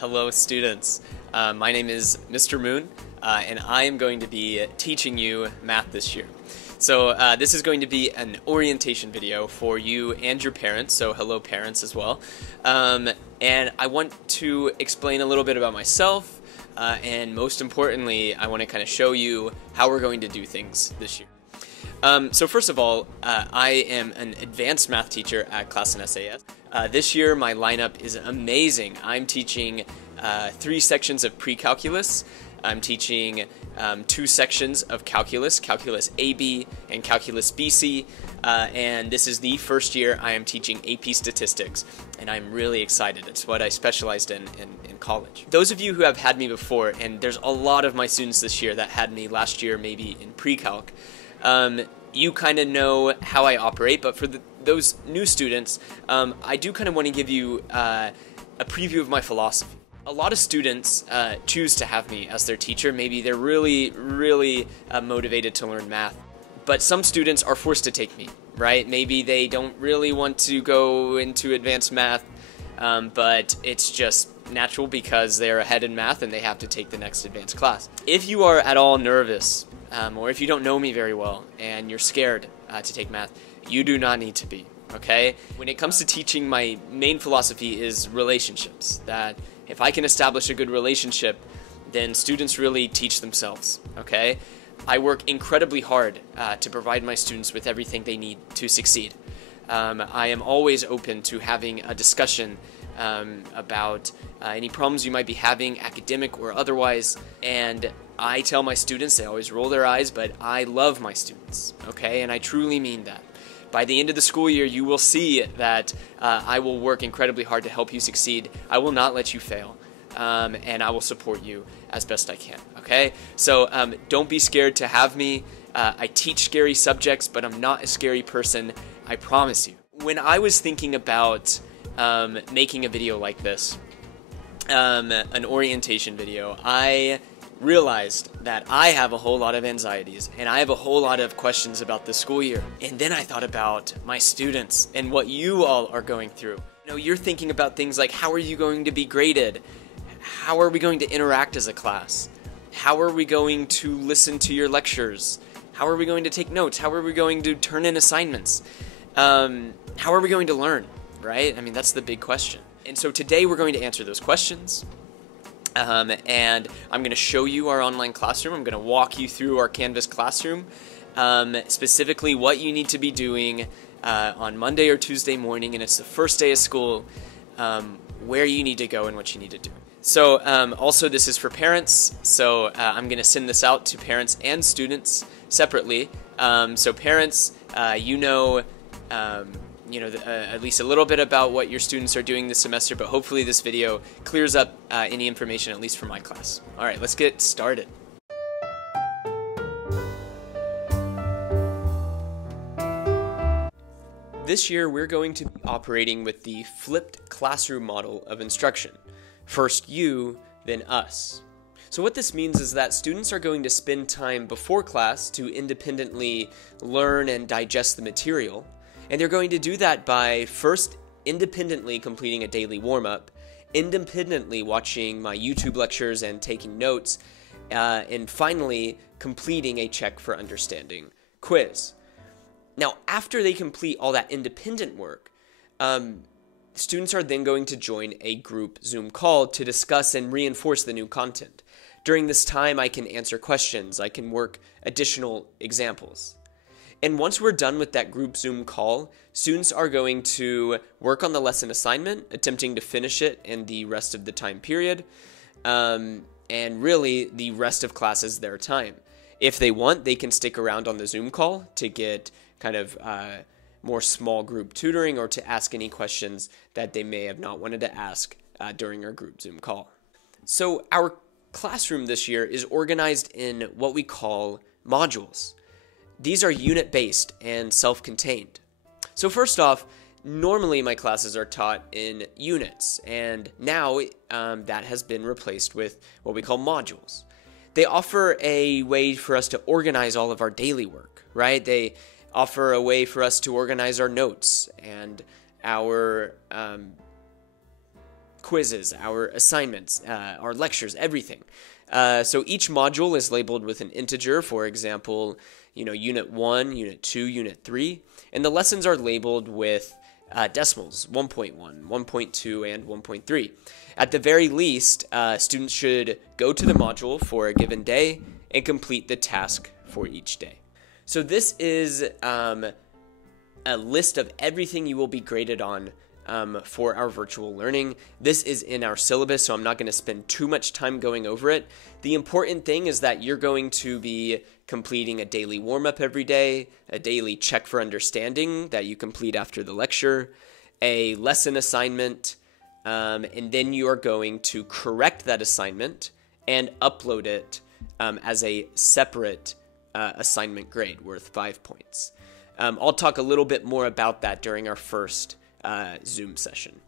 Hello students, my name is Mr. Moon and I am going to be teaching you math this year. So this is going to be an orientation video for you and your parents, so hello parents as well. And I want to explain a little bit about myself and most importantly I want to kind of show you how we're going to do things this year. So first of all, I am an advanced math teacher at Klassen SAS. This year my lineup is amazing. I'm teaching 3 sections of pre-calculus. I'm teaching 2 sections of calculus, Calculus AB and Calculus BC, and this is the first year I am teaching AP Statistics, and I'm really excited. It's what I specialized in college. Those of you who have had me before, and there's a lot of my students this year that had me last year maybe in pre-calc, you kind of know how I operate, but for those new students, I do kind of want to give you a preview of my philosophy. A lot of students choose to have me as their teacher. Maybe they're really motivated to learn math, but some students are forced to take me, right? Maybe they don't really want to go into advanced math, but it's just natural because they're ahead in math and they have to take the next advanced class. If you are at all nervous, or if you don't know me very well and you're scared to take math, you do not need to be, okay? When it comes to teaching, my main philosophy is relationships, that if I can establish a good relationship, then students really teach themselves, okay? I work incredibly hard to provide my students with everything they need to succeed. I am always open to having a discussion about any problems you might be having, academic or otherwise, and I tell my students, they always roll their eyes, but I love my students, okay? And I truly mean that. By the end of the school year, you will see that I will work incredibly hard to help you succeed. I will not let you fail, and I will support you as best I can, okay? So don't be scared to have me. I teach scary subjects, but I'm not a scary person, I promise you. When I was thinking about making a video like this, an orientation video, I realized that I have a whole lot of anxieties and I have a whole lot of questions about the school year. And then I thought about my students and what you all are going through. You know, you're thinking about things like, how are you going to be graded? How are we going to interact as a class? How are we going to listen to your lectures? How are we going to take notes? How are we going to turn in assignments? How are we going to learn, right? I mean, that's the big question. And so today we're going to answer those questions. And I'm going to show you our online classroom. I'm going to walk you through our Canvas classroom, specifically what you need to be doing on Monday or Tuesday morning, and it's the first day of school, where you need to go and what you need to do. So also this is for parents, so I'm going to send this out to parents and students separately. So parents, you know at least a little bit about what your students are doing this semester, but hopefully this video clears up any information, at least for my class. All right, let's get started. This year, we're going to be operating with the flipped classroom model of instruction. First you, then us. So what this means is that students are going to spend time before class to independently learn and digest the material. And they're going to do that by first independently completing a daily warm-up, independently watching my YouTube lectures and taking notes, and finally completing a check for understanding quiz. Now, after they complete all that independent work, students are then going to join a group Zoom call to discuss and reinforce the new content. During this time, I can answer questions, I can work additional examples. And once we're done with that group Zoom call, students are going to work on the lesson assignment, attempting to finish it in the rest of the time period, and really the rest of class is their time. If they want, they can stick around on the Zoom call to get kind of more small group tutoring or to ask any questions that they may have not wanted to ask during our group Zoom call. So our classroom this year is organized in what we call modules. These are unit-based and self-contained. So first off, normally my classes are taught in units, and now that has been replaced with what we call modules. They offer a way for us to organize all of our daily work, right? They offer a way for us to organize our notes and our quizzes, our assignments, our lectures, everything. So each module is labeled with an integer, for example, Unit 1, Unit 2, Unit 3, and the lessons are labeled with decimals, 1.1, 1.2, and 1.3. At the very least, students should go to the module for a given day and complete the task for each day. So this is a list of everything you will be graded on for our virtual learning. This is in our syllabus, so I'm not going to spend too much time going over it. The important thing is that you're going to be completing a daily warm-up every day, a daily check for understanding that you complete after the lecture, a lesson assignment, and then you are going to correct that assignment and upload it as a separate assignment grade worth 5 points. I'll talk a little bit more about that during our first Zoom session.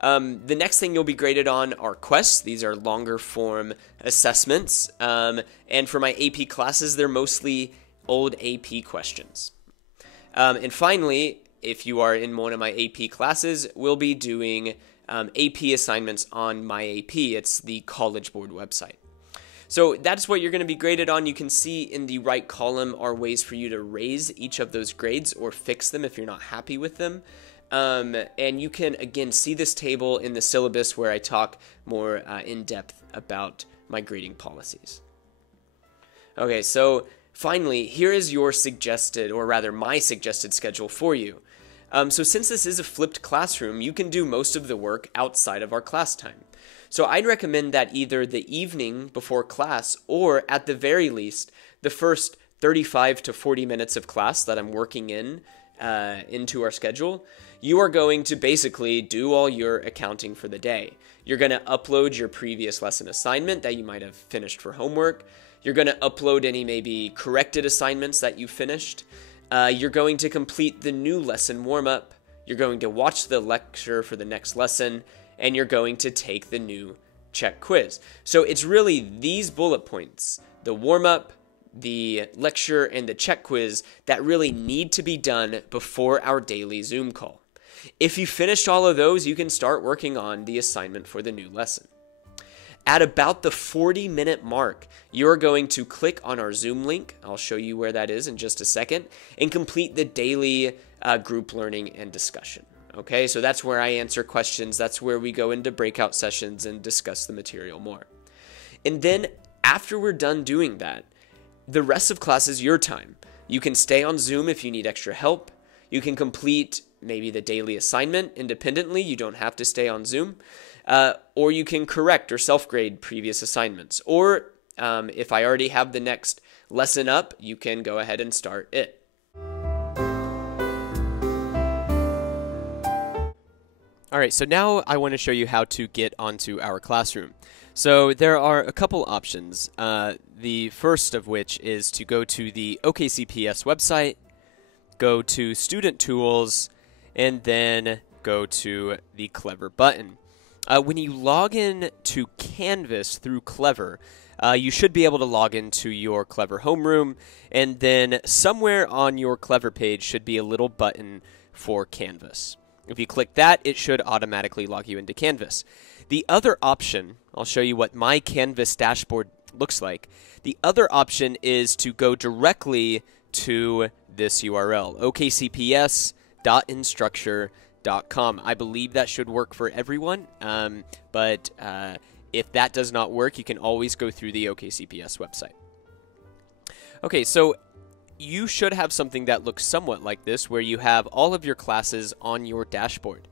The next thing you'll be graded on are quests. These are longer form assessments. And for my AP classes, they're mostly old AP questions. And finally, if you are in one of my AP classes, we'll be doing AP assignments on My AP. It's the College Board website. So that's what you're going to be graded on. You can see in the right column are ways for you to raise each of those grades or fix them if you're not happy with them. And you can, again, see this table in the syllabus where I talk more in depth about my grading policies. Okay, so finally, here is your suggested, or rather my suggested schedule for you. So since this is a flipped classroom, you can do most of the work outside of our class time. So I'd recommend that either the evening before class or at the very least, the first 35 to 40 minutes of class that I'm working into our schedule, you are going to basically do all your accounting for the day. You're going to upload your previous lesson assignment that you might have finished for homework. You're going to upload any maybe corrected assignments that you finished. You're going to complete the new lesson warm-up. You're going to watch the lecture for the next lesson, and you're going to take the new check quiz. So it's really these bullet points, the warm-up, the lecture, and the check quiz, that really need to be done before our daily Zoom call. If you finished all of those, you can start working on the assignment for the new lesson. At about the 40-minute mark, you're going to click on our Zoom link. I'll show you where that is in just a second, and complete the daily group learning and discussion. Okay, so that's where I answer questions. That's where we go into breakout sessions and discuss the material more. And then after we're done doing that, the rest of class is your time. You can stay on Zoom if you need extra help. You can complete maybe the daily assignment independently. You don't have to stay on Zoom. Or you can correct or self-grade previous assignments. Or if I already have the next lesson up, you can go ahead and start it. All right, so now I want to show you how to get onto our classroom. So there are a couple options. The first of which is to go to the OKCPS website, go to Student Tools, and then go to the Clever button. When you log in to Canvas through Clever, you should be able to log into your Clever homeroom, and then somewhere on your Clever page should be a little button for Canvas. If you click that, it should automatically log you into Canvas. The other option, I'll show you what my Canvas dashboard looks like. The other option is to go directly to this URL, okcps.instructure.com. I believe that should work for everyone, but if that does not work, you can always go through the OKCPS website. Okay, so you should have something that looks somewhat like this, where you have all of your classes on your dashboard.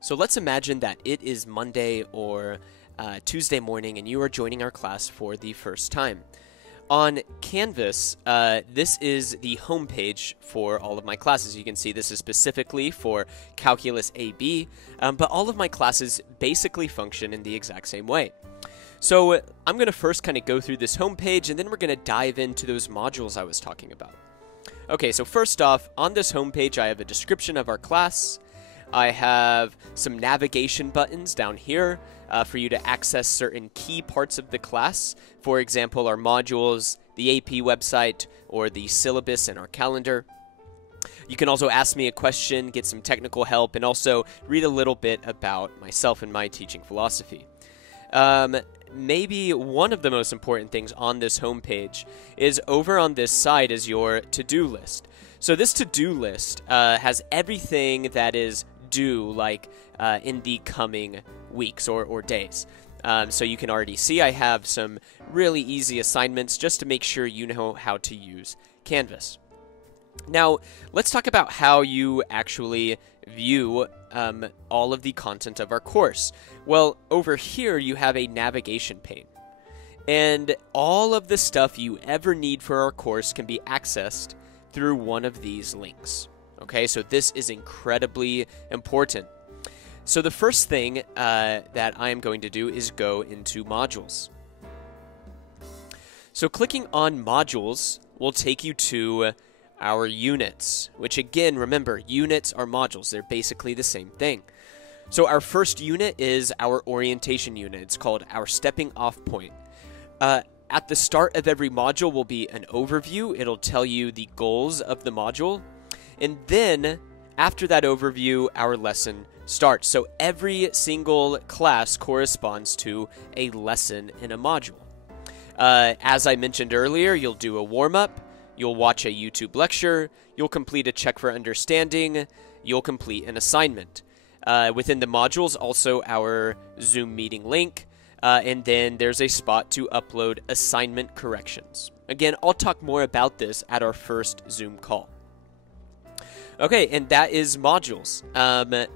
So let's imagine that it is Monday or Tuesday morning and you are joining our class for the first time. On Canvas, this is the home page for all of my classes. You can see this is specifically for Calculus AB, but all of my classes basically function in the exact same way. So I'm going to first kind of go through this home page, and then we're going to dive into those modules I was talking about. Okay, so first off, on this home page, I have a description of our class. I have some navigation buttons down here for you to access certain key parts of the class. For example, our modules, the AP website, or the syllabus and our calendar. You can also ask me a question, get some technical help, and also read a little bit about myself and my teaching philosophy. Maybe one of the most important things on this homepage is over on this side is your to-do list. So this to-do list has everything that is due, like in the coming weeks or days. So you can already see I have some really easy assignments just to make sure you know how to use Canvas. Now, let's talk about how you actually view all of the content of our course. Well, over here you have a navigation pane. And all of the stuff you ever need for our course can be accessed through one of these links. Okay, so this is incredibly important. So the first thing that I am going to do is go into modules. So clicking on modules will take you to our units, which again, remember, units are modules. They're basically the same thing. So our first unit is our orientation unit. It's called our stepping off point. At the start of every module will be an overview. It'll tell you the goals of the module. And then after that overview, our lesson starts. So every single class corresponds to a lesson in a module. As I mentioned earlier, you'll do a warm-up. You'll watch a YouTube lecture, you'll complete a check for understanding, you'll complete an assignment. Within the modules, also our Zoom meeting link, and then there's a spot to upload assignment corrections. Again, I'll talk more about this at our first Zoom call. Okay, and that is modules.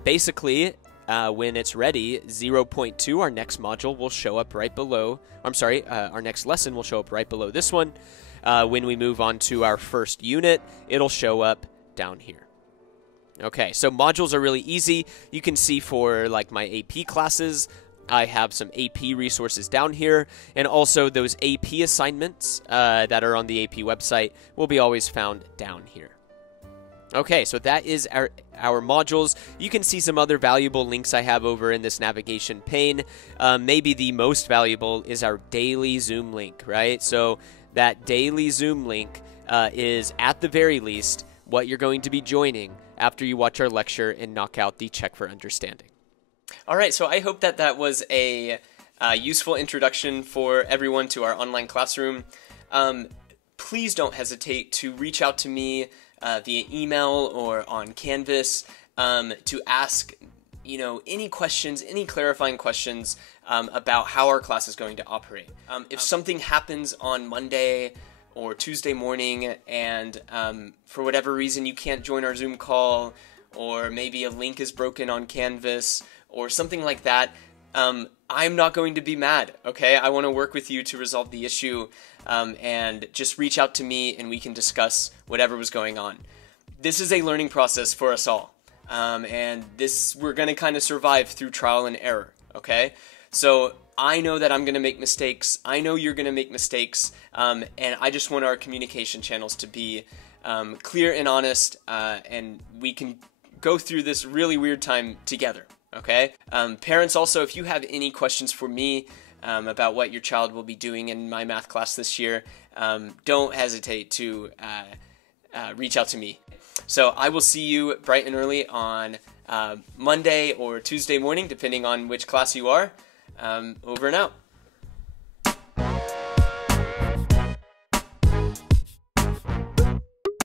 Basically, when it's ready, 0.2, our next module will show up right below, our next lesson will show up right below this one. When we move on to our first unit, it'll show up down here. Okay, so modules are really easy. You can see for like my AP classes, I have some AP resources down here, and also those AP assignments that are on the AP website will be always found down here. Okay, so that is our modules. You can see some other valuable links I have over in this navigation pane. Maybe the most valuable is our daily Zoom link, right? So that daily Zoom link is, at the very least, what you're going to be joining after you watch our lecture and knock out the check for understanding. All right, so I hope that that was a useful introduction for everyone to our online classroom. Please don't hesitate to reach out to me via email or on Canvas to ask any questions, any clarifying questions about how our class is going to operate. If something happens on Monday or Tuesday morning and for whatever reason you can't join our Zoom call, or maybe a link is broken on Canvas or something like that, I'm not going to be mad, okay? I want to work with you to resolve the issue, and just reach out to me and we can discuss whatever was going on. This is a learning process for us all. And we're going to kind of survive through trial and error, okay? So I know that I'm going to make mistakes. I know you're going to make mistakes. And I just want our communication channels to be clear and honest, and we can go through this really weird time together, okay? Parents also, if you have any questions for me about what your child will be doing in my math class this year, don't hesitate to reach out to me. So I will see you bright and early on Monday or Tuesday morning, depending on which class you are. Over and out.